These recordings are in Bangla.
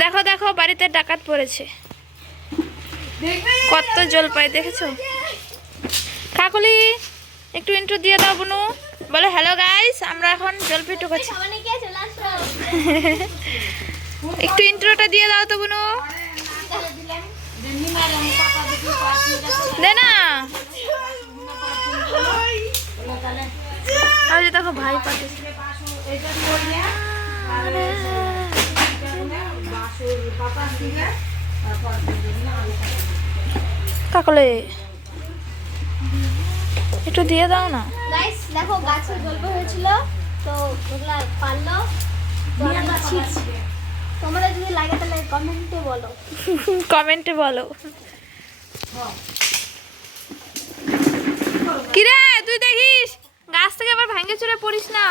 দেখো দেখো বাড়িতে ডাকাত পড়েছে, কত জলপাই দেখেছো। কাকলি একটু ইন্ট্রো দিয়ে দাও বুনু, বলো হ্যালো গাইস, আমরা এখন জলপাই টুকাচ্ছি। একটু ইন্ট্রোটা দিয়ে দাও তো বুনু, দে না। দেখো ভাই পাচ্ছে কাকলে, একটু দিয়ে দাও না। গাইস দেখো গাছে গল্প হয়েছিল, তো ওগুলা পারলো, তোমরা যদি লাগে তাহলে কমেন্টে বলো। কমেন্টে বলো। কিরে তুই দেখিস গাছ থেকে আবার ভাঙে চুরে পড়িস না।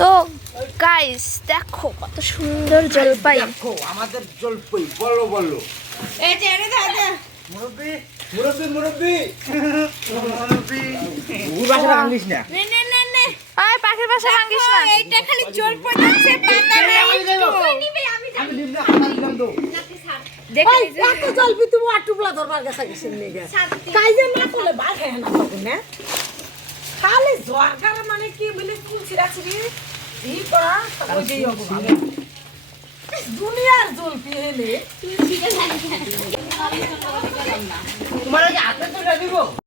তো গাইস দেখো কত সুন্দর জলপাই, দেখো আমাদের জলপাই, বলো বলো। এই যে এনে দাও দে মুরব্বি মুরব্বি মুরব্বি মুরব্বি ওর বাসা ভাঙিস না। নে নে নে নে আয় পাখির বাসা ভাঙিস না। এইটা খালি জল পড়ছে পাতা নেই। আমি নিব না, আমি দিলাম তো। দেখো এত জলপি তুমি আটুপলা ধরবার গেছা গেছেন নিগে কাইজে না করলে বার খায় না তখন না খালি জরকার মানে কি বলে কুলছি রাখছি এই করা ওই যেই হবে দুনিয়ার জলপি এলে তোমার কি হাতে তো দিব।